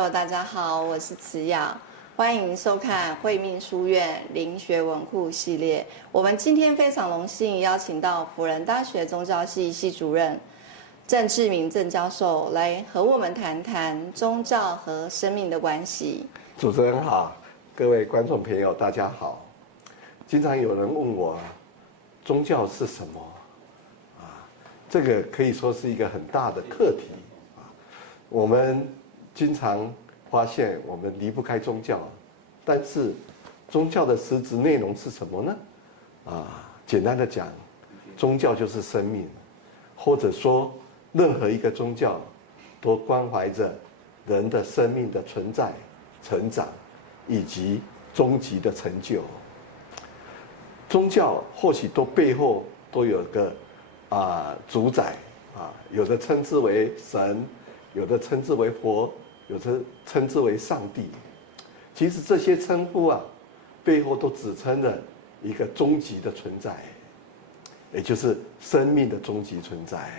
友，大家好，我是慈雅，欢迎收看慧命书院灵学文库系列。我们今天非常荣幸邀请到辅仁大学宗教系系主任郑志明郑教授来和我们谈谈宗教和生命的关系。主持人好，各位观众朋友大家好。经常有人问我，宗教是什么？这个可以说是一个很大的课题啊。我们经常发现我们离不开宗教，但是宗教的实质内容是什么呢？简单的讲，宗教就是生命，或者说任何一个宗教都关怀着人的生命的存在、成长以及终极的成就。宗教或许都背后都有个主宰有的称之为神，有的称之为佛，有的称之为上帝。其实这些称呼背后都指称了一个终极的存在，也就是生命的终极存在。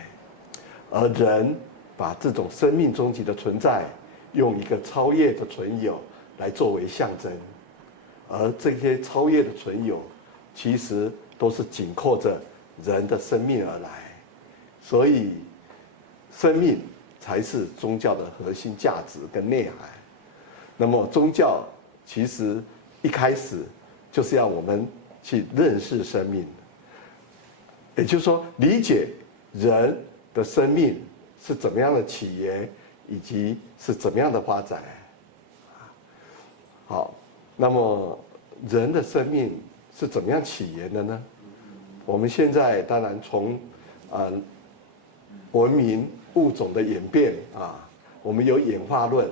而人把这种生命终极的存在，用一个超越的存有来作为象征，而这些超越的存有，其实都是紧扣着人的生命而来，所以生命才是宗教的核心价值跟内涵。那么宗教其实一开始就是要我们去认识生命，也就是说理解人的生命是怎么样的起源，以及是怎么样的发展。好，那么人的生命是怎么样起源的呢？我们现在当然从文明物种的演变我们有演化论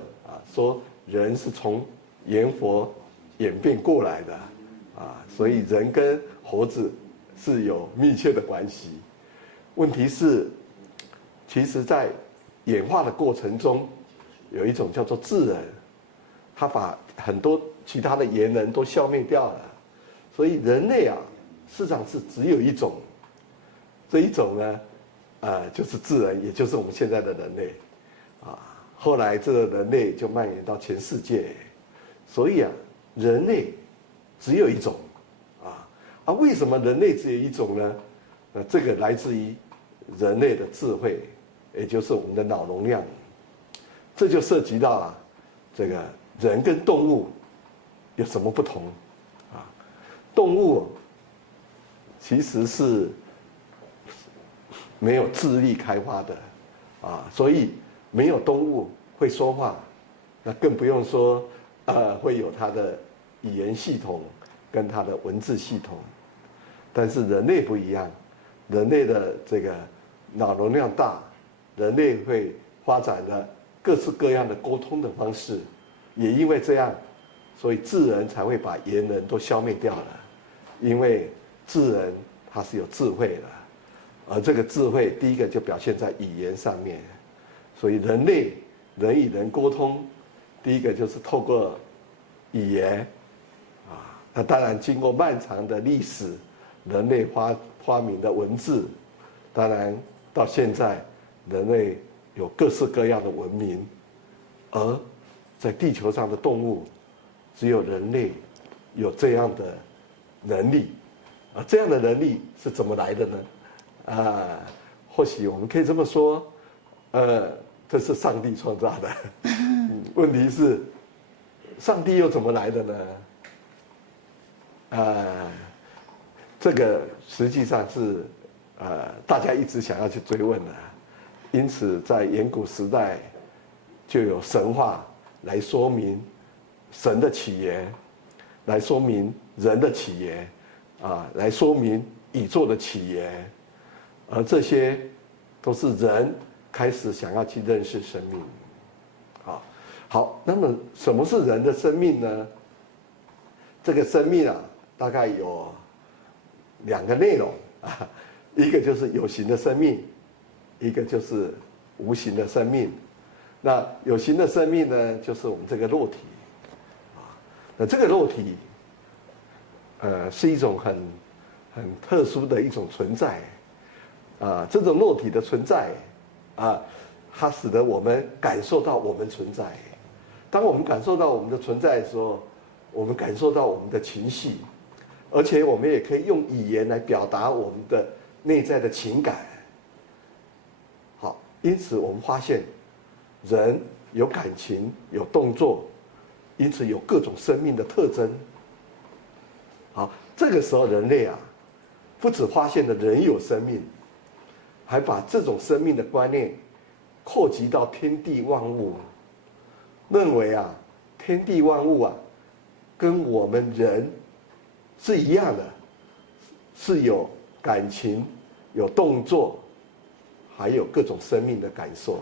说人是从猿猴演变过来的所以人跟猴子是有密切的关系。问题是，其实在演化的过程中，有一种叫做智人，他把很多其他的猿人都消灭掉了，所以人类事实上是只有一种，这一种呢，就是智人，也就是我们现在的人类，后来这个人类就蔓延到全世界，所以人类只有一种，为什么人类只有一种呢？这个来自于人类的智慧，也就是我们的脑容量，这就涉及到这个人跟动物有什么不同动物其实是没有智力开发的所以没有动物会说话，那更不用说会有它的语言系统跟它的文字系统。但是人类不一样，人类的这个脑容量大，人类会发展了各式各样的沟通的方式，也因为这样，所以智人才会把猿人都消灭掉了，因为智人他是有智慧的，而这个智慧第一个就表现在语言上面，所以人与人沟通，第一个就是透过语言那当然经过漫长的历史，人类发明的文字，当然到现在人类有各式各样的文明，而在地球上的动物，只有人类有这样的能力，而这样的能力是怎么来的呢？或许我们可以这么说，这是上帝创造的。问题是，上帝又怎么来的呢？这个实际上是大家一直想要去追问的，因此在远古时代就有神话来说明神的起源，来说明人的起源来说明宇宙的起源，而这些都是人开始想要去认识生命。好，那么什么是人的生命呢？这个生命大概有两个内容一个就是有形的生命，一个就是无形的生命。那有形的生命呢，就是我们这个肉体那这个肉体是一种很特殊的一种存在这种肉体的存在它使得我们感受到我们存在，当我们感受到我们的存在的时候，我们感受到我们的情绪，而且我们也可以用语言来表达我们的内在的情感。好，因此我们发现，人有感情，有动作，因此有各种生命的特征。好，这个时候人类啊，不只发现了人有生命，还把这种生命的观念扩及到天地万物，认为啊，天地万物啊，跟我们人是一样的，是有感情、有动作，还有各种生命的感受。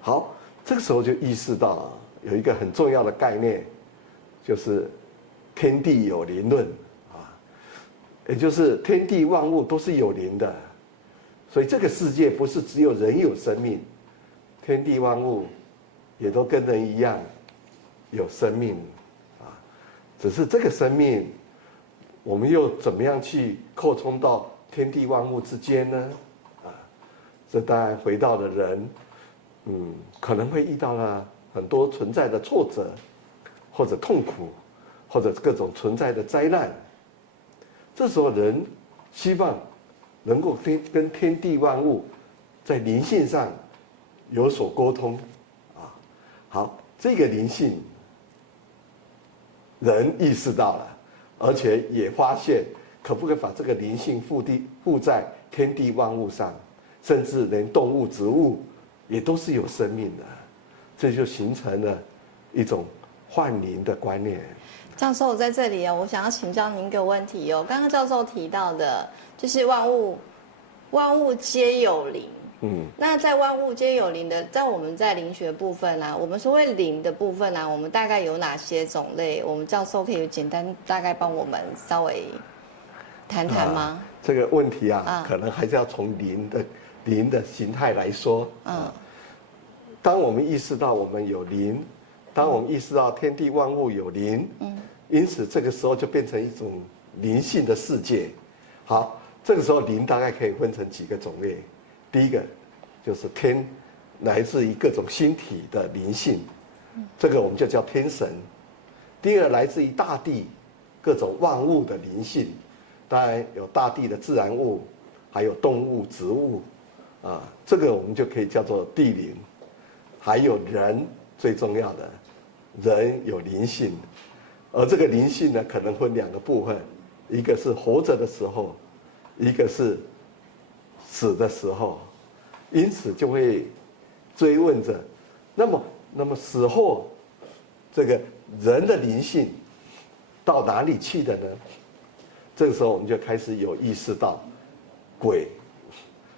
好，这个时候就意识到啊，有一个很重要的概念，就是天地有灵论啊，也就是天地万物都是有灵的，所以这个世界不是只有人有生命，天地万物也都跟人一样有生命啊，只是这个生命，我们又怎么样去扩充到天地万物之间呢？啊，这当然回到了人，可能会遇到了很多存在的挫折，或者痛苦，或者各种存在的灾难。这时候人希望能够跟天地万物在灵性上有所沟通啊。好，这个灵性人意识到了，而且也发现可不可以把这个灵性附在天地万物上，甚至连动物植物也都是有生命的，这就形成了一种幻灵的观念。教授在这里我想要请教您一个问题刚刚教授提到的，就是万物皆有灵。那在万物皆有灵的，在我们在灵学部分我们所谓灵的部分我们大概有哪些种类？我们教授可以简单大概帮我们稍微谈谈吗？这个问题可能还是要从灵的形态来说。当我们意识到我们有灵，当我们意识到天地万物有灵，因此这个时候就变成一种灵性的世界。好，这个时候灵大概可以分成几个种类。第一个就是来自于各种星体的灵性，这个我们就叫天神。第二，来自于大地各种万物的灵性，当然有大地的自然物，还有动物、植物这个我们就可以叫做地灵。还有人，最重要的，人有灵性，而这个灵性呢，可能分两个部分，一个是活着的时候，一个是死的时候，因此就会追问着，那么死后，这个人的灵性到哪里去的呢？这个时候我们就开始有意识到鬼，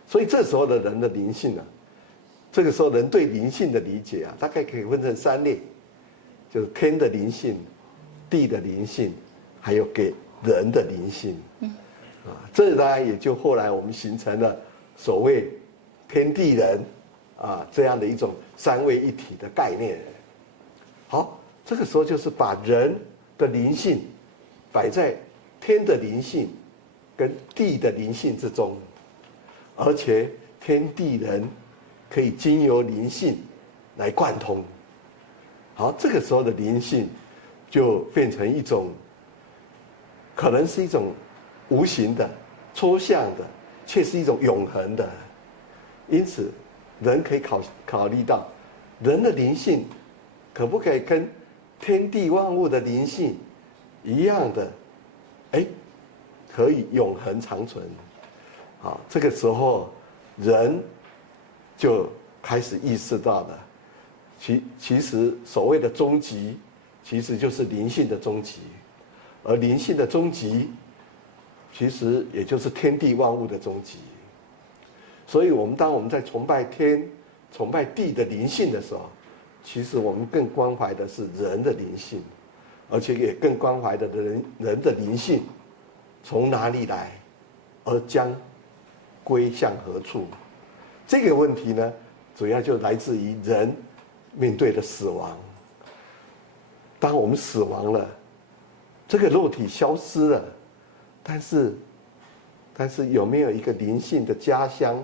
所以这时候的人的灵性这个时候人对灵性的理解大概可以分成3类，就是天的灵性、地的灵性，还有给人的灵性。这当然也就后来我们形成了所谓天地人这样的一种3位一体的概念。好，这个时候就是把人的灵性摆在天的灵性跟地的灵性之中，而且天地人可以经由灵性来贯通。好，这个时候的灵性就变成一种，可能是一种无形的、抽象的，却是一种永恒的。因此，人可以考虑到，人的灵性可不可以跟天地万物的灵性一样的，可以永恒长存。好，这个时候人就开始意识到了，其实所谓的终极，其实就是灵性的终极，而灵性的终极，其实也就是天地万物的终极。所以当我们在崇拜天、崇拜地的灵性的时候，其实我们更关怀的是人的灵性，而且也更关怀的人的灵性从哪里来，而将归向何处。这个问题呢，主要就来自于人面对的死亡。当我们死亡了，这个肉体消失了，但是有没有一个灵性的家乡？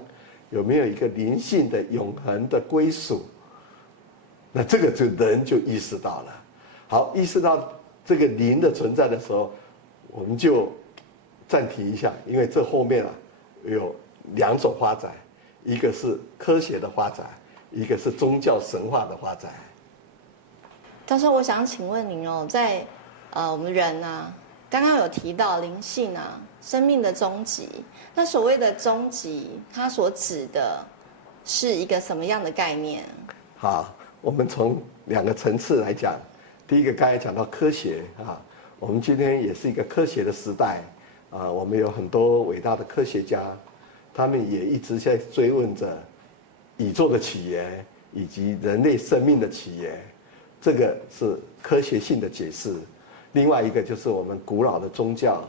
有没有一个灵性的永恒的归属？那这个人就意识到了。好，意识到这个灵的存在的时候，我们就暂停一下，因为这后面有2种发展，一个是科学的发展，一个是宗教神话的发展。教授，我想请问您哦，在我们人啊，刚刚有提到灵性啊，生命的终极。那所谓的终极，它所指的是一个什么样的概念？好，我们从2个层次来讲。第一个，刚才讲到科学啊，我们今天也是一个科学的时代啊，我们有很多伟大的科学家，他们也一直在追问着宇宙的起源以及人类生命的起源，这个是科学性的解释。另外一个就是我们古老的宗教，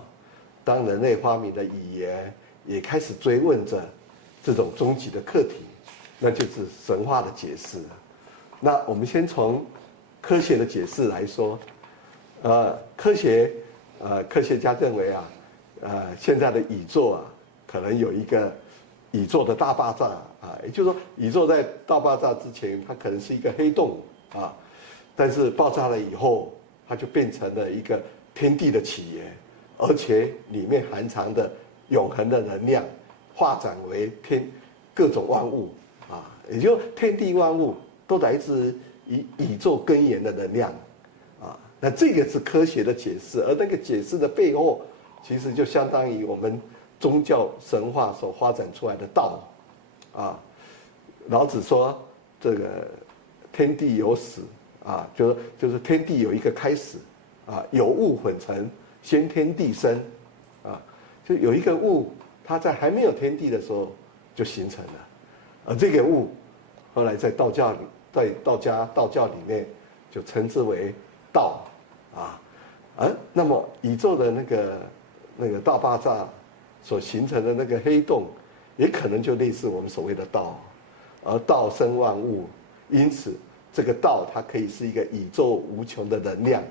当人类发明的语言，也开始追问着这种终极的课题，那就是神话的解释。那我们先从科学的解释来说，科学家认为现在的宇宙可能有一个宇宙的大爆炸也就是说，宇宙在大爆炸之前，它可能是一个黑洞但是爆炸了以后，它就变成了一个天地的起源，而且里面含藏的永恒的能量，发展为各种万物也就是天地万物都来自宇宙根源的能量那这个是科学的解释，而那个解释的背后，其实就相当于我们宗教神话所发展出来的道老子说这个天地有始就是天地有一个开始有物混成，先天地生就有一个物，它在还没有天地的时候就形成了，而这个物后来在道教里面就称之为道那么宇宙的那个大爆炸所形成的那个黑洞，也可能就类似我们所谓的道，而道生万物，因此这个道它可以是一个宇宙无穷的能量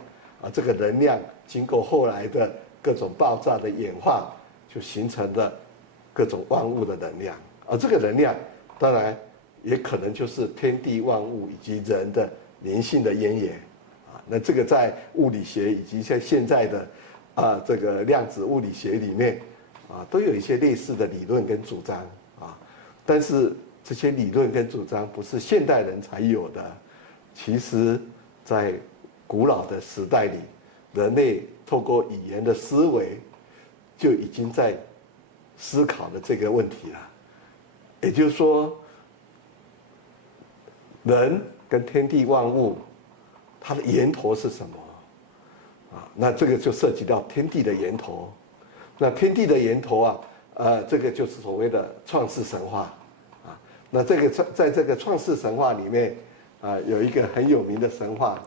这个能量经过后来的各种爆炸的演化，就形成了各种万物的能量，而这个能量当然也可能就是天地万物以及人的灵性的渊源那这个在物理学以及在现在的这个量子物理学里面都有一些类似的理论跟主张但是这些理论跟主张不是现代人才有的，其实在古老的时代里，人类透过语言的思维就已经在思考了这个问题了。也就是说，人跟天地万物它的源头是什么那这个就涉及到天地的源头。那天地的源头这个就是所谓的创世神话那这个在这个创世神话里面有一个很有名的神话，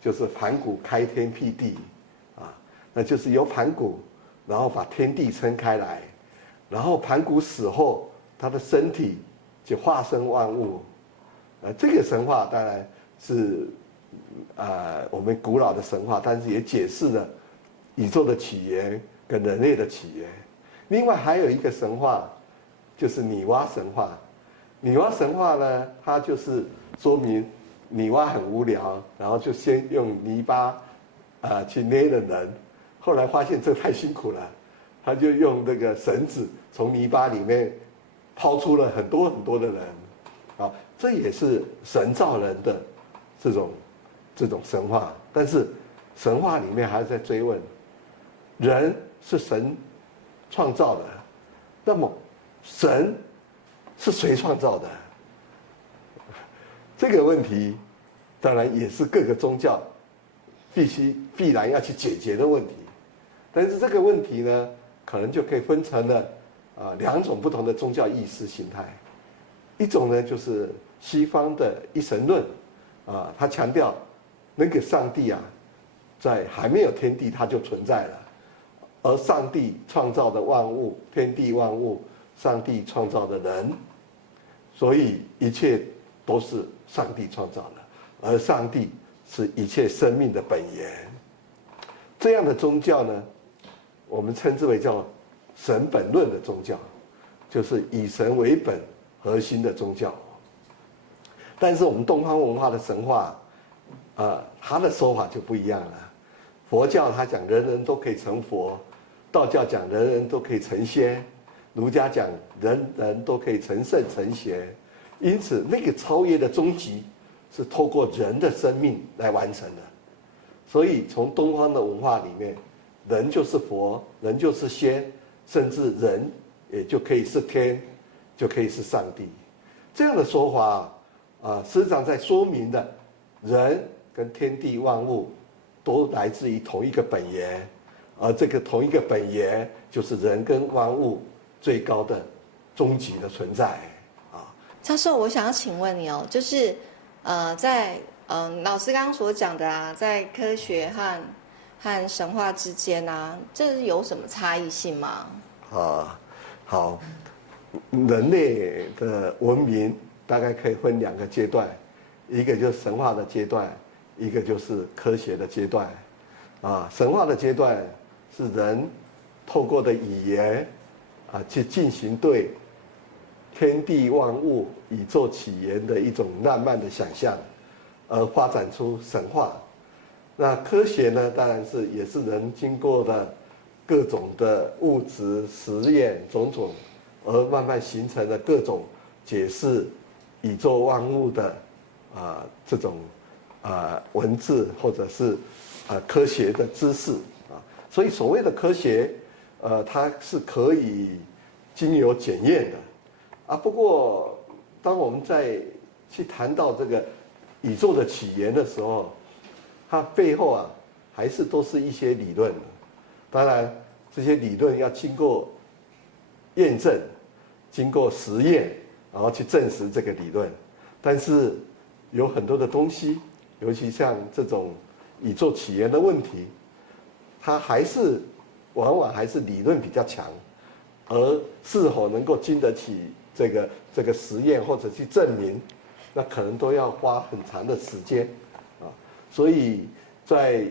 就是盘古开天辟地那就是由盘古然后把天地撑开来，然后盘古死后他的身体就化生万物这个神话当然是我们古老的神话，但是也解释了宇宙的起源跟人类的起源。另外还有一个神话，就是女娲神话。女娲神话呢，它就是说明女娲很无聊，然后就先用泥巴去捏了人，后来发现这太辛苦了，他就用那个绳子从泥巴里面抛出了很多很多的人这也是神造人的这种神话。但是神话里面还是在追问，人是神创造的，那么神是谁创造的？这个问题当然也是各个宗教必然要去解决的问题。但是这个问题呢，可能就可以分成了2种不同的宗教意识形态。一种呢就是西方的一神论他强调那个上帝在还没有天地他就存在了，而上帝创造的万物，天地万物，上帝创造的人，所以一切都是上帝创造的，而上帝是一切生命的本源。这样的宗教呢，我们称之为叫神本论的宗教，就是以神为本核心的宗教。但是我们东方文化的神话，他的说法就不一样了。佛教他讲人人都可以成佛，道教讲人人都可以成仙，儒家讲人人都可以成圣成贤。因此，那个超越的终极是透过人的生命来完成的。所以，从东方的文化里面，人就是佛，人就是仙，甚至人也就可以是天，就可以是上帝。这样的说法实际上在说明的，人跟天地万物都来自于同一个本源，而这个同一个本源就是人跟万物最高的终极的存在。教授，我想要请问你哦，就是在老师刚刚所讲的啊，在科学和神话之间啊，这有什么差异性吗？好，人类的文明大概可以分2个阶段，一个就是神话的阶段，一个就是科学的阶段。神话的阶段是人透过的语言去进行对天地万物、宇宙起源的一种浪漫的想象，而发展出神话。那科学呢，当然也是人经过的各种的物质实验种种，而慢慢形成了各种解释宇宙万物的这种文字或者是科学的知识所以所谓的科学，它是可以经由检验的。不过，当我们在去谈到这个宇宙的起源的时候，它背后还是都是一些理论。当然，这些理论要经过验证、经过实验，然后去证实这个理论。但是有很多的东西，尤其像这种宇宙起源的问题，它往往还是理论比较强，而是否能够经得起这个实验或者去证明，那可能都要花很长的时间所以在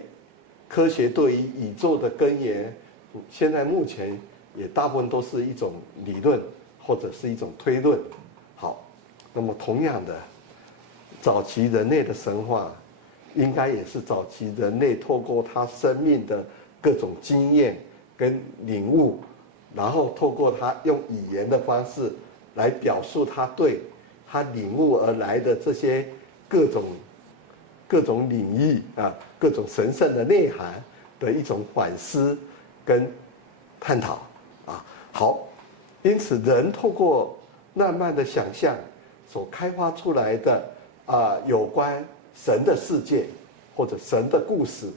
科学对于宇宙的根源，现在目前也大部分都是一种理论或者是一种推论。好，那么同样的，早期人类的神话，应该也是早期人类透过他生命的各种经验跟领悟，然后透过他用语言的方式来表述他对他领悟而来的这些各种领域各种神圣的内涵的一种反思跟探讨好，因此人透过浪漫的想象所开发出来的有关神的世界或者神的故事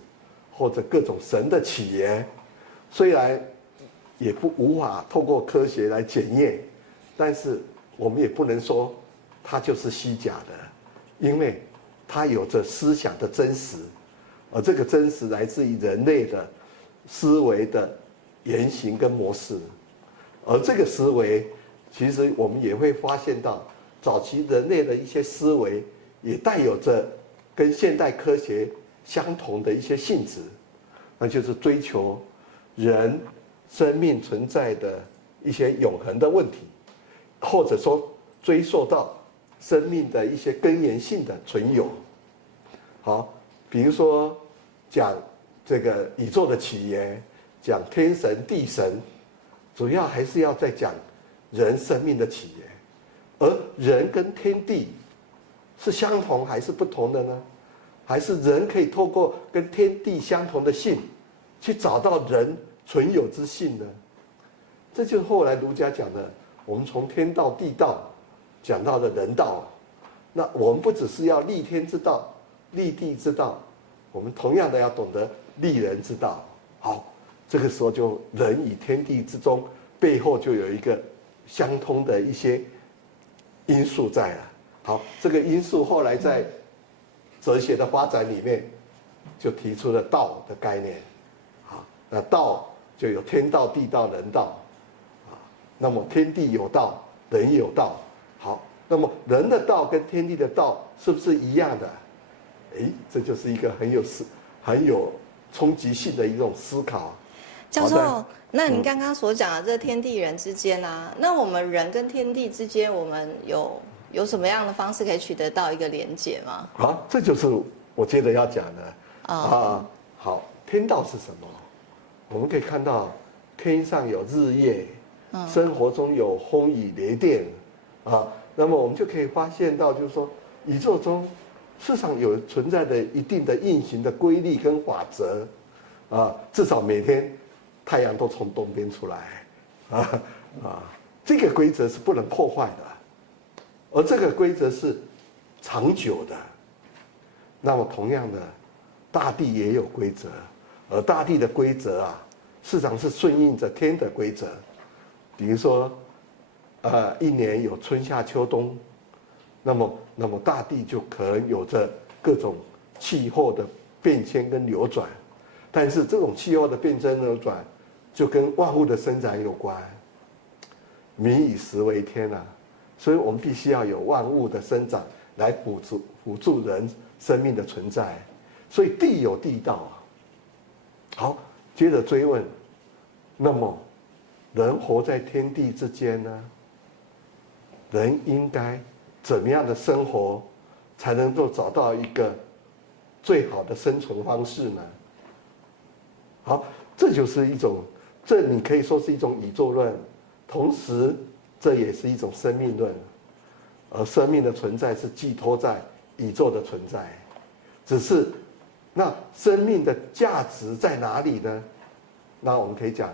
或者各种神的起源，虽然也无法透过科学来检验，但是我们也不能说它就是虚假的，因为它有着思想的真实，而这个真实来自于人类的思维的言行跟模式，而这个思维其实我们也会发现到，早期人类的一些思维也带有着跟现代科学相同的一些性质，那就是追求人生命存在的一些永恒的问题，或者说追溯到生命的一些根源性的存有。好，比如说讲这个宇宙的起源，讲天神地神，主要还是要在讲人生命的起源。而人跟天地是相同还是不同的呢？还是人可以透过跟天地相同的性，去找到人存有之性呢？这就是后来儒家讲的，我们从天道地道讲到的人道。那我们不只是要立天之道、立地之道，我们同样的要懂得立人之道。好，这个时候就人与天地之中背后就有一个相通的一些因素在了。好，这个因素后来在哲学的发展里面就提出了道的概念。好，那道就有天道、地道、人道。那么天地有道，人有道。好，那么人的道跟天地的道是不是一样的？这就是一个很有冲击性的一种思考。教授，那您刚刚所讲的这天地人之间那我们人跟天地之间，我们有有什么样的方式可以取得到一个连结吗？好，这就是我接着要讲的好，天道是什么？我们可以看到天上有日夜，生活中有风雨雷电那么我们就可以发现到，就是说宇宙中事实上有存在的一定的运行的规律跟法则至少每天太阳都从东边出来这个规则是不能破坏的，而这个规则是长久的。那么同样的，大地也有规则，而大地的规则事实上是顺应着天的规则。比如说一年有春夏秋冬，那么大地就可能有着各种气候的变迁跟流转，但是这种气候的变迁流转就跟万物的生长有关。民以食为天所以我们必须要有万物的生长来辅助人生命的存在。所以地有地道好，接着追问，那么人活在天地之间呢？人应该怎么样的生活才能够找到一个最好的生存方式呢？好，这就是一种，这你可以说是一种宇宙论，同时这也是一种生命论。而生命的存在是寄托在宇宙的存在，只是那生命的价值在哪里呢？那我们可以讲，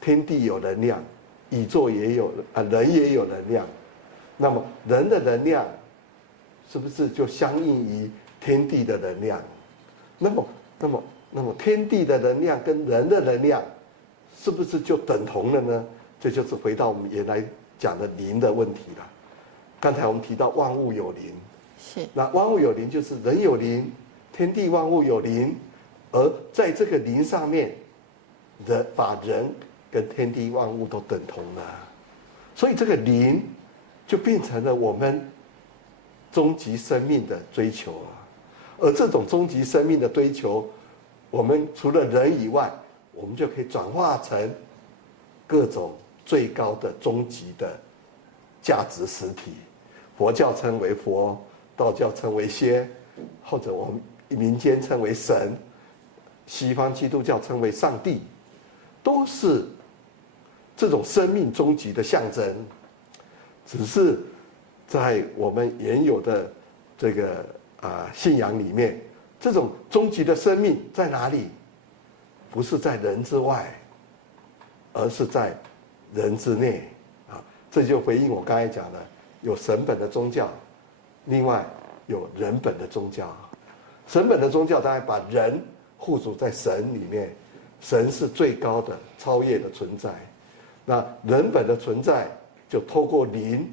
天地有能量，宇宙也有人也有能量。那么人的能量是不是就相应于天地的能量？那么天地的能量跟人的能量是不是就等同了呢？这就是回到我们原来讲的灵的问题了。刚才我们提到万物有灵，是那万物有灵就是人有灵，天地万物有灵，而在这个灵上面，把人跟天地万物都等同了，所以这个灵就变成了我们终极生命的追求而这种终极生命的追求，我们除了人以外，我们就可以转化成各种最高的终极的价值实体。佛教称为佛，道教称为仙，或者我们民间称为神，西方基督教称为上帝，都是这种生命终极的象征。只是在我们原有的这个信仰里面，这种终极的生命在哪里？不是在人之外，而是在人之内这就回应我刚才讲的，有神本的宗教，另外有人本的宗教。神本的宗教当然把人附属在神里面，神是最高的超越的存在。那人本的存在就透过灵，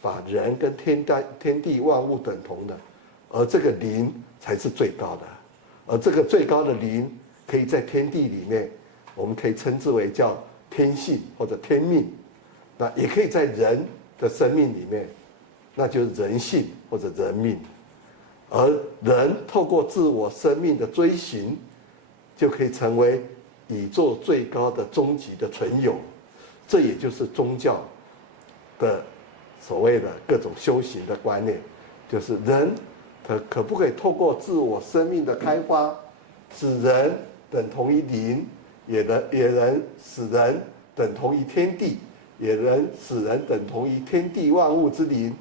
把人跟天地万物等同的，而这个灵才是最高的。而这个最高的灵，可以在天地里面，我们可以称之为叫天性或者天命。那也可以在人的生命里面，那就是人性或者人命。而人透过自我生命的追寻，就可以成为宇宙最高的终极的存有。这也就是宗教的所谓的各种修行的观念，就是人可不可以透过自我生命的开发，使人等同于灵，也能使人等同于天地，也能使人等同于天地万物之灵。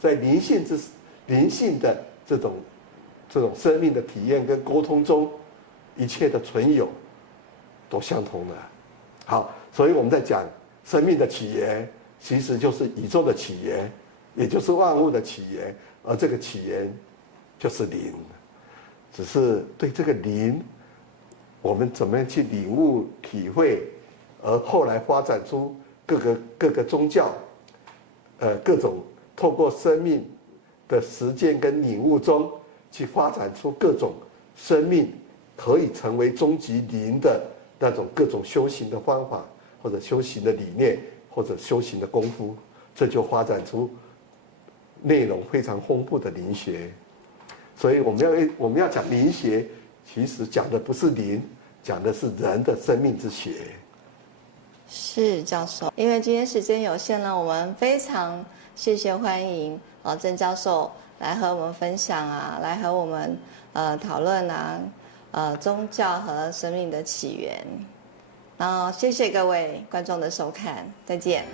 在灵性的这种生命的体验跟沟通中，一切的存有都相同的。好，所以我们在讲生命的起源，其实就是宇宙的起源，也就是万物的起源，而这个起源就是灵。只是对这个灵，我们怎么样去领悟体会，而后来发展出各个宗教，各种透过生命的实践跟领悟中，去发展出各种生命可以成为终极灵的那种各种修行的方法，或者修行的理念，或者修行的功夫，这就发展出内容非常丰富的灵学。所以我们要讲灵学，其实讲的不是灵，讲的是人的生命之学。是教授，因为今天时间有限呢，我们非常谢谢欢迎郑教授来和我们分享啊，来和我们讨论啊，宗教和生命的起源。然后谢谢各位观众的收看，再见。